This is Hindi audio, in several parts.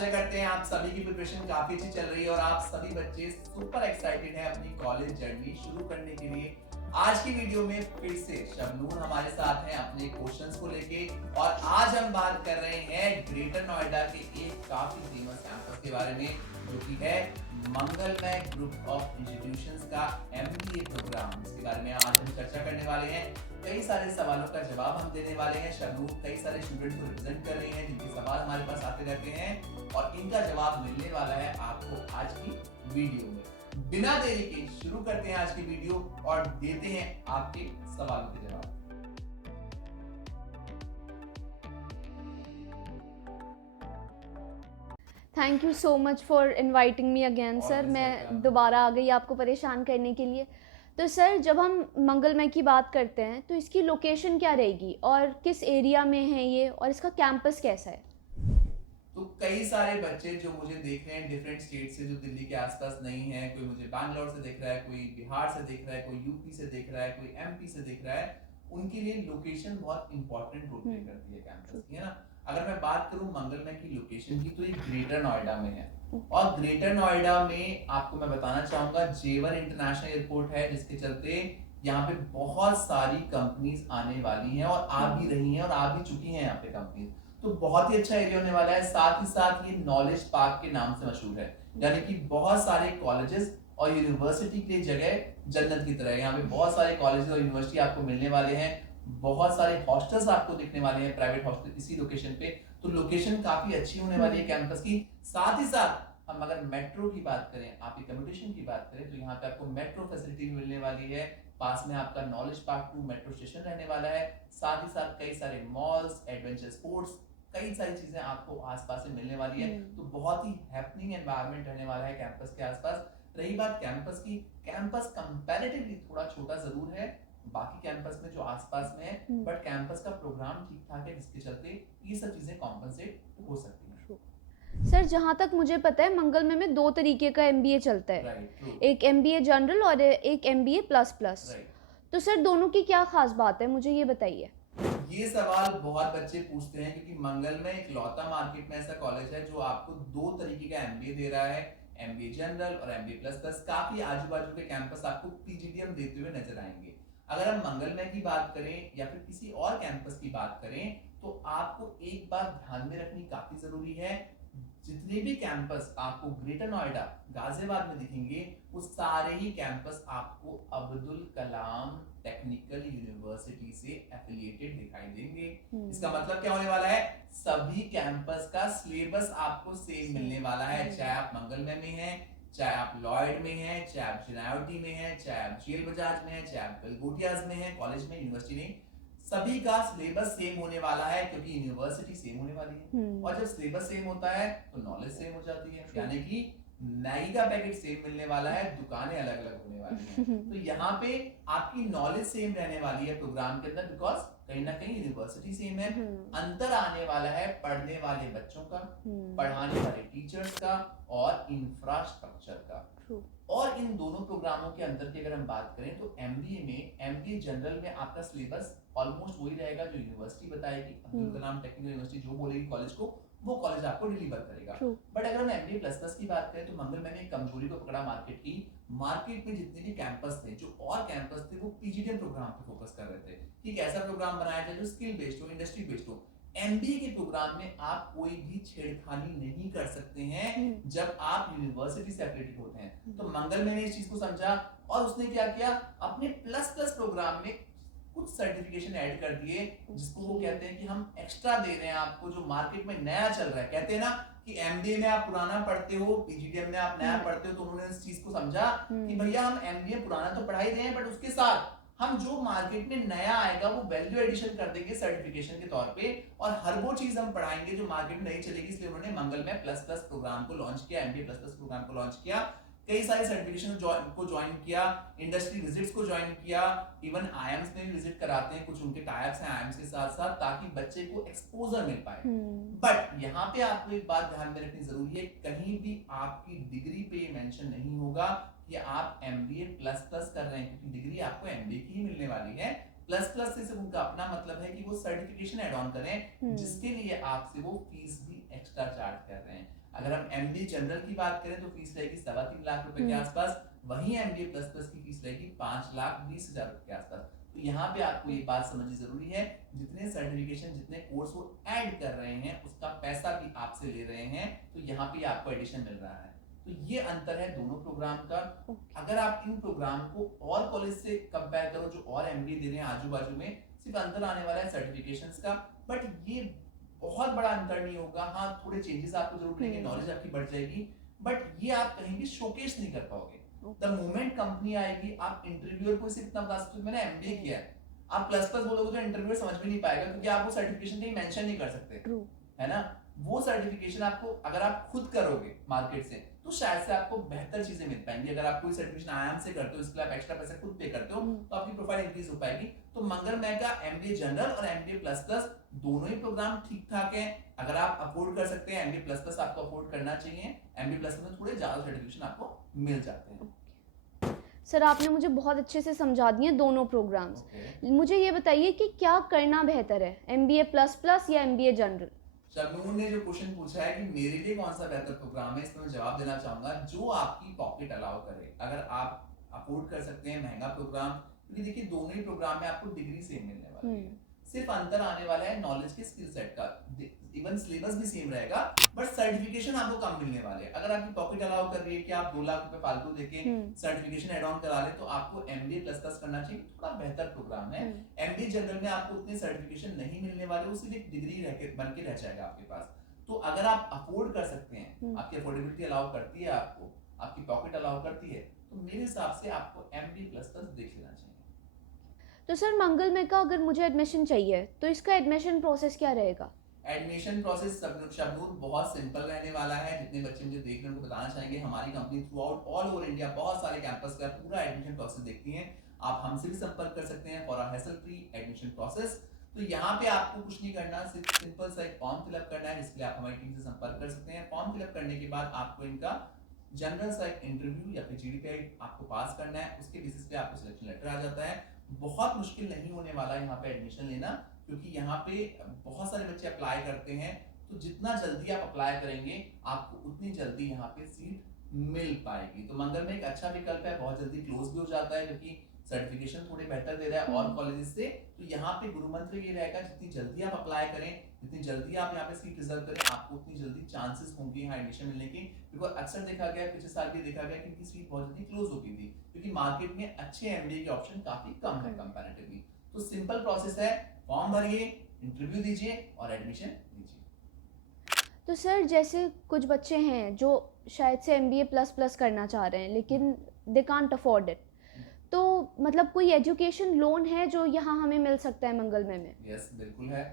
आशा करते हैं आप सभी की प्रिपरेशन काफी अच्छी चल रही है और आप सभी बच्चे सुपर एक्साइटेड हैं अपनी कॉलेज जर्नी शुरू करने के लिए। आज की वीडियो में फिर से शबनूर हमारे साथ हैं अपने क्वेश्चंस को लेके और आज हम बात कर रहे हैं ग्रेटर नोएडा के एक काफी फेमस कैंपस के बारे में जो कि है मंगलमय ग्रुप ऑफ इंस्टीट्यूशंस का एमबीए प्रोग्राम। इसके बारे में आज हम चर्चा करने वाले हैं। कई सारे सवालों का जवाब हम देने वाले हैं। शबनूर कई सारे स्टूडेंट्स को रिप्रेजेंट कर रही हैं जिनके सवाल हमारे पास आते रहते हैं और इनका जवाब मिलने वाला है आपको आज की वीडियो में। बिना देरी के शुरू करते हैं आज की वीडियो और देते हैं आपके सवालों के जवाब। Thank you so much for inviting me again sir. मैं दोबारा आ गई आपको परेशान करने के लिए। तो सर, जब हम मंगलमय की बात करते हैं तो इसकी लोकेशन क्या रहेगी और किस एरिया में है ये और इसका कैंपस कैसा है? तो कई सारे बच्चे जो मुझे देख रहे हैं डिफरेंट स्टेट से, जो दिल्ली के आसपास नहीं है, कोई मुझे बैंगलोर से देख रहा है, कोई बिहार से देख रहा है, कोई यूपी से देख रहा है, कोई एमपी से देख रहा है, उनके लिए लोकेशन बहुत इंपॉर्टेंट रोल प्ले करती है कैंपस की, है ना। अगर मैं बात करूं मंगलमय की लोकेशन की तो ये ग्रेटर नोएडा में है और ग्रेटर नोएडा में आपको मैं बताना चाहूंगा जेवर इंटरनेशनल एयरपोर्ट है, जिसके चलते यहाँ पे बहुत सारी कंपनीज आने वाली हैं और आ भी रही हैं और आ भी चुकी हैं यहाँ पे कंपनीज। तो बहुत ही अच्छा एरिया होने वाला है। साथ ही साथ ये नॉलेज पार्क के नाम से मशहूर है, यानी कि बहुत सारे कॉलेजेस और यूनिवर्सिटी के लिए जगह जन्नत की तरह है। यहाँ पे बहुत सारे कॉलेजेस और यूनिवर्सिटी आपको मिलने वाले हैं, बहुत सारे हॉस्टल्स आपको दिखने वाले हैं, प्राइवेट हॉस्टल इसी लोकेशन पे। तो लोकेशन काफी अच्छी होने वाली है कैंपस की। साथ ही साथ हम अगर मेट्रो की बात करें, आपकी कम्युनिकेशन की बात करें, तो यहाँ पे आपको मेट्रो फैसिलिटी भी मिलने वाली है। पास में आपका नॉलेज पार्क 2 मेट्रो स्टेशन रहने वाला है। साथ ही साथ कई सारे मॉल्स, एडवेंचर स्पोर्ट्स, कई सारी चीजें आपको आसपास से मिलने वाली है। तो बहुत ही हैपनिंग एनवायरनमेंट रहने वाला है कैंपस के आसपास। रही बात कैंपस की, कैंपस कंपैरेटिवली थोड़ा छोटा जरूर है बाकी कैंपस में जो आसपास में है, बट कैंपस का प्रोग्राम ठीक ठाक है, जिसके चलते ये सब चीजें कॉम्पनसेट हो सकती हैं। सर, जहाँ तक मुझे पता है मंगलमय में 2 तरीके का एमबीए चलता है। एक एमबीए जनरल और एक एमबीए प्लस प्लस। तो सर, दोनों की क्या खास बात है, मुझे ये बताइए। ये सवाल बहुत बच्चे पूछते हैं क्योंकि मंगलमय एक लौता मार्केट में ऐसा कॉलेज है जो आपको 2 तरीके का एमबीए दे रहा है, एमबीए जनरल और एमबीए प्लस प्लस। काफी आजू बाजू के कैंपस आपको पीजीडीएम देते हुए नजर आएंगे। अगर हम मंगलमय की बात करें या फिर किसी और कैंपस की बात करें तो आपको एक बात ध्यान में रखनी काफी जरूरी है। जितने भी कैंपस आपको ग्रेटर नोएडा गाजियाबाद में दिखेंगे वो सारे ही कैंपस आपको अब्दुल कलाम टेक्निकल यूनिवर्सिटी से एफिलिएटेड दिखाई देंगे। इसका मतलब क्या होने वाला है, सभी कैंपस का सिलेबस आपको सेम मिलने वाला है, चाहे आप मंगलमय में हैं, चाहे आप लॉयड में हैं, चाहे आप चिनायोटी में हैं, चाहे आप जेल बजाज में हैं, चाहे आप गलगोटियाज में हैं, कॉलेज में, यूनिवर्सिटी में, सभी का सिलेबस सेम होने वाला है क्योंकि यूनिवर्सिटी सेम होने वाली है। और जब सिलेबस सेम होता है तो नॉलेज सेम हो जाती है, यानी कि मैगी का पैकेट सेम मिलने वाला है, दुकानें अलग अलग होने वाली हैं। तो यहाँ पे आपकी नॉलेज सेम रहने वाली है प्रोग्राम के अंदर, बिकॉज कहीं ना कहीं यूनिवर्सिटी सेम है। अंतर आने वाला है पढ़ने वाले बच्चों का, पढ़ाने वाले टीचर्स का और इंफ्रास्ट्रक्चर का। और इन दोनों प्रोग्रामों के अंतर की अगर हम बात करें तो एमबीए में, एमबीए जनरल में आपका सिलेबस ऑलमोस्ट वही रहेगा जो यूनिवर्सिटी बताएगी, अब्दुल कलाम टेक्निकल यूनिवर्सिटी जो बोलेगी कॉलेज को, वो कॉलेज आपको डिलीवर करेगा। बट अगर हम एमबीए प्लस प्लस की बात करें तो मंगलमय ने एक कमजोरी को पकड़ा मार्केट की। मार्केट में जितने भी कैंपस थे, जो और कैंपस थे, वो पीजीडीएम प्रोग्राम पे फोकस कर रहे थे कि एक ऐसा प्रोग्राम बनाया जाए जो स्किल बेस्ड हो, इंडस्ट्री बेस्ड हो। एमबीए के प्रोग्राम में आप कोई भी छेड़खानी नहीं कर सकते हैं जब आप यूनिवर्सिटी से एफिलिएटेड होते हैं। तो मंगलमय ने इस चीज को समझा और उसने क्या किया, अपने प्लस प्लस प्रोग्राम में कुछ सर्टिफिकेशन ऐड कर दिए, जिसको वो कहते हैं कि हम एक्स्ट्रा दे रहे हैं आपको, जो मार्केट में नया चल रहा है। कहते हैं ना कि एमबीए में आप पुराना पढ़ते हो, पीजीडीएम में आप नया पढ़ते हो। तो उन्होंने इस चीज को समझा कि भैया हम एमबीए पुराना तो पढ़ा ही रहे हैं, बट उसके साथ हम जो मार्केट में नया आएगा वो वैल्यू एडिशन कर देंगे सर्टिफिकेशन के तौर पे, और हर वो चीज हम पढ़ाएंगे जो मार्केट में नहीं चलेगी। इसलिए उन्होंने मंगलमय प्लस प्लस प्रोग्राम को लॉन्च किया, एमबीए प्लस प्लस प्रोग्राम को लॉन्च किया। कई सारे सर्टिफिकेशन को ज्वाइन किया, इंडस्ट्री विजिट्स को ज्वाइन किया, इवन आईएम्स में भी विजिट कराते हैं, कुछ उनके टाइप्स हैं आईएम्स के साथ साथ, ताकि बच्चे को एक्सपोजर मिल पाए। बट यहाँ पे आपको एक बात ध्यान में रखनी जरूरी है, कहीं भी आपकी डिग्री पे मेंशन नहीं होगा कि आप एमबीए प्लस प्लस कर रहे हैं, क्योंकि डिग्री आपको एमबीए की ही मिलने वाली है। प्लस प्लस से सिर्फ उनका अपना मतलब है कि वो सर्टिफिकेशन ऐड ऑन करें, जिसके लिए आपसे वो फीस भी एक्स्ट्रा चार्ज कर रहे हैं। अगर हम एमबीए जनरल की बात करें तो फीस रहेगी 3.25 लाख रुपए के आसपास, वहीं एमबीए प्लस प्लस की फीस रहेगी 5,20,000 रुपए के आसपास। तो यहाँ पे आपको ये बात समझनी जरूरी है, जितने सर्टिफिकेशन जितने कोर्स वो ऐड कर रहे हैं उसका पैसा भी आपसे ले रहे हैं, तो यहाँ पे आपको एडिशन मिल रहा है। तो ये अंतर है दोनों प्रोग्राम का। अगर आप इन प्रोग्राम को और कॉलेज से कंपेयर करो जो और एमबीए दे रहे हैं आजू बाजू में, सिर्फ अंतर आने वाला है सर्टिफिकेशंस का, बट ये बहुत बड़ा अंतर नहीं होगा। हाँ, थोड़े चेंजेस आपको जरूर मिलेंगे, नॉलेज आपकी बढ़ जाएगी, बट ये आप कहीं भी शोकेस नहीं कर पाओगे। द मोमेंट कंपनी आएगी, आप इंटरव्यूअर को सिर्फ इतना बता सकते हो मैंने एमबीए किया है, आप प्लस प्लस बोलोगे तो इंटरव्यूअर समझ में नहीं पाएगा, क्योंकि आप वो सर्टिफिकेशन कहीं मेंशन नहीं कर सकते, है ना। वो सर्टिफिकेशन आपको अगर आप खुद करोगे मार्केट से तो शायद से आपको बेहतर चीजें मिल पाएंगी। अगर आप कोई सर्टिफिकेशन आईआईएम से करते हो, इसके लिए आप एक्स्ट्रा पैसा खुद पे करते हो, तो आपकी प्रोफाइल इंक्रीज हो पाएगी। तो मंगलमय का एमबीए जनरल और एमबीए प्लस प्लस दोनों ही प्रोग्राम ठीक ठाक है। अगर आप अफोर्ड कर सकते हैं, एमबीए प्लस प्लस आपको अफोर्ड करना चाहिए। एमबीए प्लस में थोड़े ज्यादा सर्टिफिकेशन आपको मिल जाते हैं। सर आपने मुझे बहुत अच्छे से समझा दिए दोनों प्रोग्राम्स। मुझे ये बताइए कि क्या करना बेहतर है, एमबीए प्लस प्लस या एमबीए जनरल? शबनूर ने जो क्वेश्चन पूछा है कि मेरे लिए कौन सा बेहतर प्रोग्राम है, इसमें मैं जवाब देना चाहूंगा जो आपकी पॉकेट अलाउ करे। अगर आप अफोर्ड कर सकते हैं महंगा प्रोग्राम, क्योंकि देखिए दोनों ही प्रोग्राम में आपको डिग्री सेम मिलने वाली है, सिर्फ अंतर आने वाला है नॉलेज के स्किल सेट का। इवन सिलेबस भी सेम रहेगा, बट सर्टिफिकेशन आपको कम मिलने वाले हैं। अगर आपकी पॉकेट अलाउ कर रही है कि आप 2 लाख रुपए फालतू देके सर्टिफिकेशन एड ऑन करा ले, तो आपको एमबीए प्लस प्लस करना चाहिए, थोड़ा बेहतर प्रोग्राम है। एमबीए जनरल में आपको उतने सर्टिफिकेशन नहीं मिलने वाले, वो सिर्फ एक डिग्री बन के रह जाएगा आपके पास। तो अगर आप अफोर्ड कर सकते हैं, आपकी अफोर्डेबिलिटी अलाउ करती है, आपको आपकी पॉकेट अलाउ करती है, तो मेरे हिसाब से आपको एमबीए प्लस प्लस देख लेना चाहिए। तो सर मंगलमय का अगर मुझे एडमिशन चाहिए तो इसका एडमिशन प्रोसेस क्या रहेगा? एडमिशन प्रोसेस शबनूर बहुत सिंपल रहने वाला है। जितने बच्चे मुझे देख रहे हैं उनको बताना चाहेंगे, हमारी company through out all over India बहुत सारे कैंपस का पूरा एडमिशन प्रोसेस देखती है। आप हमसे भी संपर्क कर सकते हैं for a hassle free admission process. तो यहाँ पे आपको कुछ नहीं करना, सिर्फ सिंपल सा एक फॉर्म फिलअप करना है, जिसके लिए आप हमारी टीम से संपर्क कर सकते हैं। फॉर्म फिलअप करने के बाद आपको इनका जनरल सा एक इंटरव्यू या फिर जीडीपी आपको पास करना है, उसके बेसिस पे आपको सिलेक्शन लेटर आ जाता है। बहुत मुश्किल नहीं होने वाला है यहाँ पे एडमिशन लेना, क्योंकि यहाँ पे बहुत सारे बच्चे अप्लाई करते हैं। तो जितना जल्दी आप अप्लाई करेंगे आपको उतनी जल्दी यहाँ पे सीट मिल पाएगी। तो मंगल में एक अच्छा विकल्प है, बहुत जल्दी क्लोज भी हो जाता है, क्योंकि सर्टिफिकेशन थोड़े बेहतर दे रहा है और कॉलेजेस से। तो यहाँ पे गुरु मंत्र ये रहेगा, जितनी जल्दी आप अप्लाई करें, जितनी जल्दी आप यहाँ पे सीट रिजर्व करें, आपको उतनी जल्दी चांसेस होंगे यहाँ एडमिशन मिलने की। बिकॉज अक्सर देखा गया, पिछले साल भी देखा गया कि इनकी सीट बहुत जल्दी क्लोज होती थी, क्योंकि मार्केट में अच्छे एमबीए के ऑप्शन काफी कम है कंपैरेटिवली। तो सिंपल प्रोसेस है, फॉर्म भरिए, इंटरव्यू दीजिए और एडमिशन लीजिए। तो सर जैसे कुछ बच्चे हैं जो शायद से एमबीए प्लस प्लस करना चाह रहे हैं लेकिन दे कांट अफोर्ड इट, तो मतलब कोई एजुकेशन लोन है जो यहाँ हमें मिल सकता है मंगलमय में? यस, बिल्कुल है।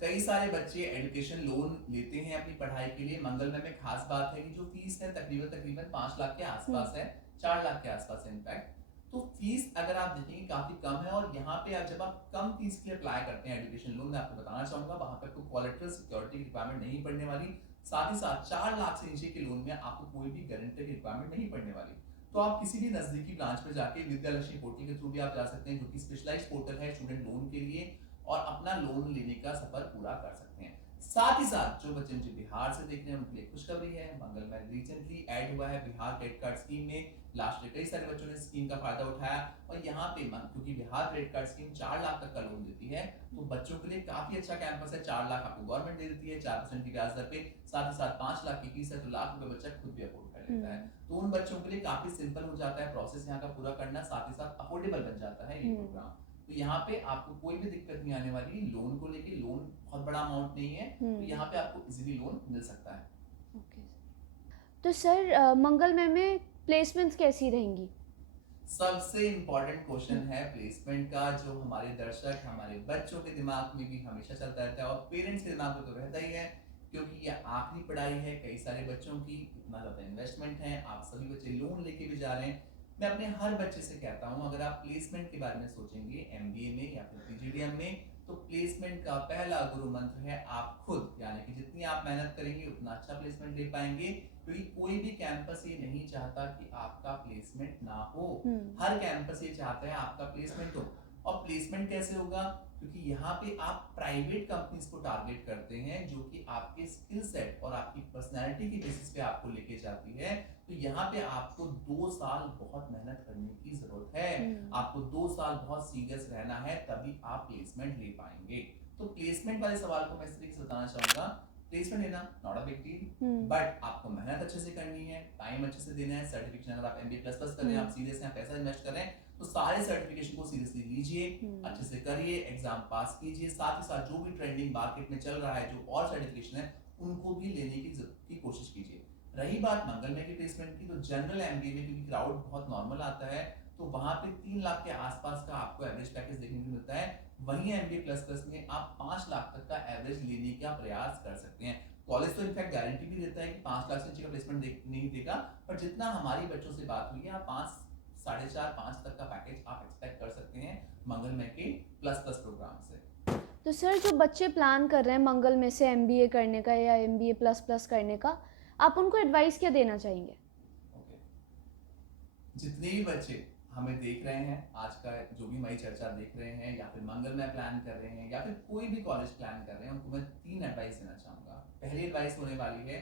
कई सारे बच्चे एजुकेशन लोन लेते हैं अपनी पढ़ाई के लिए। मंगलमय में खास बात है कि जो फीस है तकरीबन 5 लाख के आसपास है, 4 लाख के आसपास है इनफैक्ट। तो फीस अगर आप देखेंगे काफी कम है, और यहाँ पे आप जब आप कम फीस के लिए अप्लाई करते हैं एजुकेशन लोन, मैं आपको बताना चाहूंगा वहां पर कोई कोलैटरल सिक्योरिटी की रिक्वायरमेंट नहीं पड़ने वाली। साथ ही साथ 4 लाख से नीचे के लोन में आपको कोई भी गारंटर की रिक्वायरमेंट नहीं पड़ने वाली। तो आप किसी भी नजदीकी ब्रांच पर जाके विद्यालक्ष्मी पोर्टल के थ्रू भी आप जा सकते हैं, जो कि स्पेशलाइज्ड पोर्टल है स्टूडेंट लोन के लिए, और अपना लोन लेने का सफर पूरा कर सकते हैं। साथ ही साथ जो बच्चे मुझे बिहार से देख रहे हैं उनके लिए खुशखबरी है, मंगलमय रिसेंटली ऐड हुआ है बिहार क्रेडिट कार्ड स्कीम में। लास्ट ईयर कई सारे बच्चों ने स्कीम का फायदा उठाया, और यहाँ पे क्योंकि Bihar credit card scheme 4 lakh तक का लोन देती है, तो बच्चों के लिए काफी अच्छा कैंपस है। 4 लाख आपको गवर्नमेंट दे देती है 4% की ब्याज दर पे, साथ ही साथ 5 लाख की फीस है, तो लाख रुपए बच्चा खुद भी अफोर्ड कर लेता है। तो उन बच्चों के लिए काफी सिंपल हो जाता है प्रोसेस यहाँ का पूरा करना, साथ ही साथ अफोर्डेबल बन जाता है ये प्रोग्राम। तो यहाँ पे आपको कोई भी दिक्कत नहीं आने वाली लोन को लेके। लोन बहुत बड़ा अमाउंट नहीं है, तो यहाँ पे आपको इजीली लोन मिल सकता है। तो सर मंगलमय में प्लेसमेंट्स कैसी रहेंगी? सबसे इम्पोर्टेंट क्वेश्चन है प्लेसमेंट का, जो हमारे दर्शक, हमारे बच्चों के दिमाग में भी हमेशा चलता रहता है, और पेरेंट्स के दिमाग में तो रहता ही है, क्योंकि ये आखिरी पढ़ाई है कई सारे बच्चों की, इतना ज़्यादा इन्वेस्टमेंट है, आप सभी बच्चे लोन लेके भी जा रहे हैं। मैं अपने हर बच्चे से कहता हूँ, अगर आप प्लेसमेंट के बारे में सोचेंगे एमबीए में या फिर पीजीडीएम में, तो प्लेसमेंट का पहला गुरु मंत्र है आप खुद। यानी कि जितनी आप मेहनत करेंगे उतना अच्छा प्लेसमेंट ले पाएंगे, क्योंकि कोई भी कैंपस ये नहीं चाहता कि आपका प्लेसमेंट ना हो। हर कैंपस ये चाहता है आपका प्लेसमेंट हो। और प्लेसमेंट कैसे होगा? क्योंकि यहाँ पे आप प्राइवेट कंपनीज को टारगेट करते हैं जो कि आपके स्किल सेट और आपकी पर्सनैलिटी की बेसिस पे आपको लेके जाती है। तो यहाँ पे आपको 2 साल बहुत मेहनत करने की जरूरत है, आपको 2 साल बहुत सीरियस रहना है, तभी आप प्लेसमेंट ले पाएंगे। तो प्लेसमेंट वाले सवाल को मैं इस तरीके से बताना चाहूंगा, प्लेसमेंट लेना not a big deal, but आपको मेहनत अच्छे से करनी है, टाइम अच्छे से देना है। सर्टिफिकेशन अगर आप MBA प्लस कर रहे हैं, आप सीरियस हैं, पैसा इन्वेस्ट कर रहे हैं, तो सारे सर्टिफिकेशन को सीरियसली लीजिए, अच्छे से करिए, एग्जाम पास कीजिए, साथ ही साथ जो भी ट्रेंडिंग मार्केट में चल रहा है, जो और सर्टिफिकेशन है, उनको भी लेने की कोशिश कीजिए। रही बात मंगलमय की प्लेसमेंट की, तो जनरल MBA में क्योंकि क्राउड बहुत नॉर्मल आता है, तो वहां पे 3 लाख के आसपास का आपको एवरेज पैकेज देखने को मिलता है। वहीं MBA प्लस में आप 5 लाख तक का एवरेज लेने का प्रयास कर सकते हैं। कॉलेज तो इनफैक्ट गारंटी भी देता है कि 5 लाख से नीचे का प्लेसमेंट नहीं देगा, पर जितना हमारी बच्चों से बात हुई है, आप 5, 4.5, 5 तक का पैकेज आप एक्सपेक्ट कर सकते हैं मंगलमय के प्लस प्रोग्राम से। तो सर जो बच्चे प्लान कर रहे हैं मंगलमय से MBA करने का या MBA प्लस करने का, आप उनको एडवाइस क्या देना चाहेंगे? जितने भी बच्चे हमें देख रहे हैं, आज का जो भी हमारी चर्चा देख रहे हैं, या फिर मंगलमय प्लान कर रहे हैं, या फिर कोई भी कॉलेज प्लान कर रहे हैं, उनको मैं 3 एडवाइस देना चाहूंगा। पहली एडवाइस होने वाली है,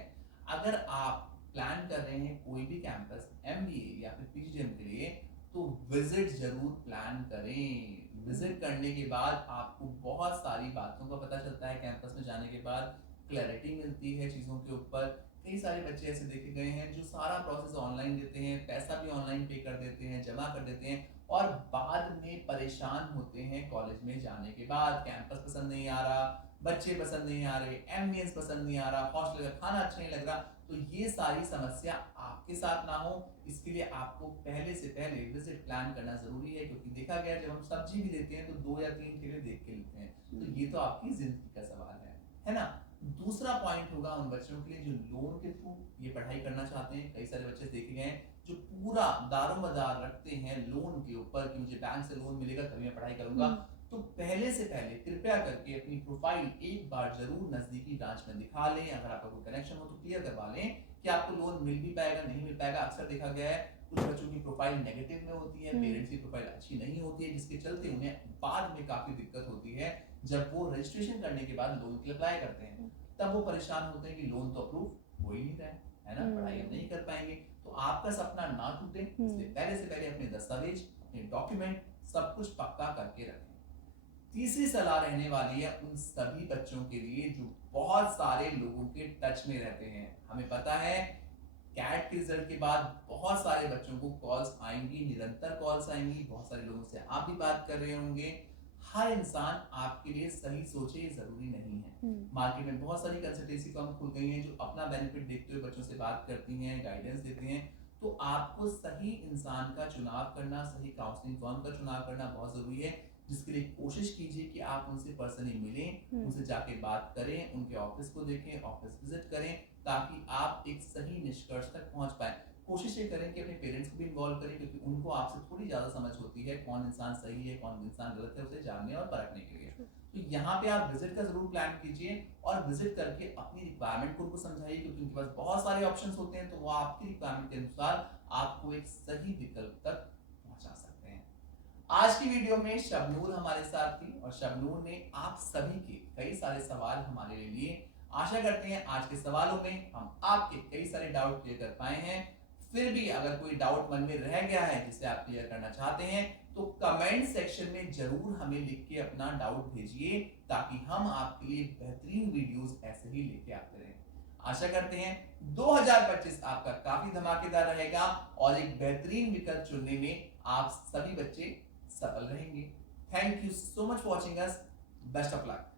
अगर आप प्लान कर रहे हैं कोई भी कैंपस MBA या फिर PGDM के लिए, तो विजिट जरूर प्लान करें। विजिट करने के बाद आपको बहुत सारी बातों का पता चलता है, कैंपस में जाने के बाद क्लैरिटी मिलती है चीज़ों के ऊपर। कई सारे बच्चे ऐसे देखे गए हैं जो सारा प्रोसेस ऑनलाइन देते हैं, पैसा भी ऑनलाइन पे कर देते हैं, जमा कर देते हैं, और बाद में परेशान होते हैं कॉलेज में जाने के बाद। कैंपस पसंद नहीं आ रहा, बच्चे पसंद नहीं आ रहे, एम्बियंस पसंद नहीं आ रहा, हॉस्टल का खाना अच्छा नहीं लग रहा। तो ये सारी समस्या आपके साथ ना हो, इसके लिए आपको पहले से पहले विजिट प्लान करना जरूरी है। क्योंकि देखा गया जब हम सब्जी भी लेते हैं तो 2 या 3 ठेले देख के लेते हैं। तो ये तो आपकी जिंदगी का सवाल है ना। दूसरा पॉइंट होगा उन बच्चों के लिए जो लोन के थ्रू ये पढ़ाई करना चाहते हैं। कई सारे बच्चे देखे गए हैं जो पूरा दारोमदार रखते हैं लोन के ऊपर कि मुझे बैंक से लोन मिलेगा तभी मैं पढ़ाई करूंगा। तो पहले से पहले कृपया करके अपनी प्रोफाइल एक बार जरूर नजदीकी ब्रांच में दिखा लें। अगर आपका कोई कनेक्शन हो तो क्लियर करवा लें कि आपको लोन मिल भी पाएगा नहीं मिल पाएगा। अक्सर देखा गया है कुछ बच्चों की प्रोफाइल नेगेटिव में होती है, पेरेंट्स की प्रोफाइल अच्छी नहीं होती है, जिसके चलते उन्हें बाद में काफी दिक्कत होती है। जब वो रजिस्ट्रेशन करने के बाद लोन के लिए अप्लाई करते हैं तब वो परेशान होते हैं कि लोन तो अप्रूव हो ही नहीं रहा है ना, पढ़ाई हम नहीं कर पाएंगे। तो आपका सपना ना टूटे, इसलिए पहले से पहले अपने दस्तावेज, अपने डॉक्यूमेंट सब कुछ पक्का करके रखें। तीसरी सलाह रहने वाली है उन सभी बच्चों के लिए जो बहुत सारे लोगों के टच में रहते हैं। हमें पता है कैट के रिजल्ट के बाद बहुत सारे बच्चों को कॉल्स आएंगी, निरंतर कॉल्स आएंगी, बहुत सारे लोगों से आप भी बात कर रहे होंगे। हर इंसान आपके लिए सही सोचे ये जरूरी नहीं है। मार्केट में बहुत सारी कंसल्टेंसी फर्म खुल गई हैं जो अपना बेनिफिट देखते हुए बच्चों से बात करती हैं, गाइडेंस देती हैं। तो आपको सही इंसान का चुनाव करना, सही काउंसलिंग फर्म का चुनाव करना बहुत जरूरी है, जिसके लिए कोशिश कीजिए कि आप उनसे पर्सनली मिलें, उनसे जाके बात करें, उनके ऑफिस को देखें, ऑफिस विजिट करें, ताकि आप एक सही निष्कर्ष तक पहुंच पाए। कोशिश ये करें कि अपने पेरेंट्स को भी इन्वॉल्व करें, क्योंकि उनको आपसे थोड़ी ज़्यादा समझ होती है कौन इंसान सही है कौन इंसान गलत है, उसे जानने और परखने के लिए। तो यहाँ पे आप विजिट का जरूर प्लान कीजिए और विजिट करके अपनी रिक्वायरमेंट को उनको समझाइए, क्योंकि उनके पास बहुत सारे ऑप्शंस होते हैं। तो वो आपकी रिक्वायरमेंट के अनुसार आपको एक सही विकल्प तक पहुंचा सकते हैं। आज की वीडियो में शबनूर हमारे साथ थी और शबनूर ने आप सभी के कई सारे सवाल हमारे लिए। आशा करते हैं आज के सवालों में हम आपके कई सारे डाउट क्लियर कर पाए हैं। फिर भी अगर कोई डाउट मन में रह गया है जिसे आप क्लियर करना चाहते हैं तो कमेंट सेक्शन में जरूर हमें लिख के अपना डाउट भेजिए, ताकि हम आपके लिए बेहतरीन वीडियोस ऐसे ही लेके आते रहें। आशा करते हैं 2025 आपका काफी धमाकेदार रहेगा और एक बेहतरीन विकल्प चुनने में आप सभी बच्चे सफल रहेंगे। Thank you so much for watching us. Best of luck.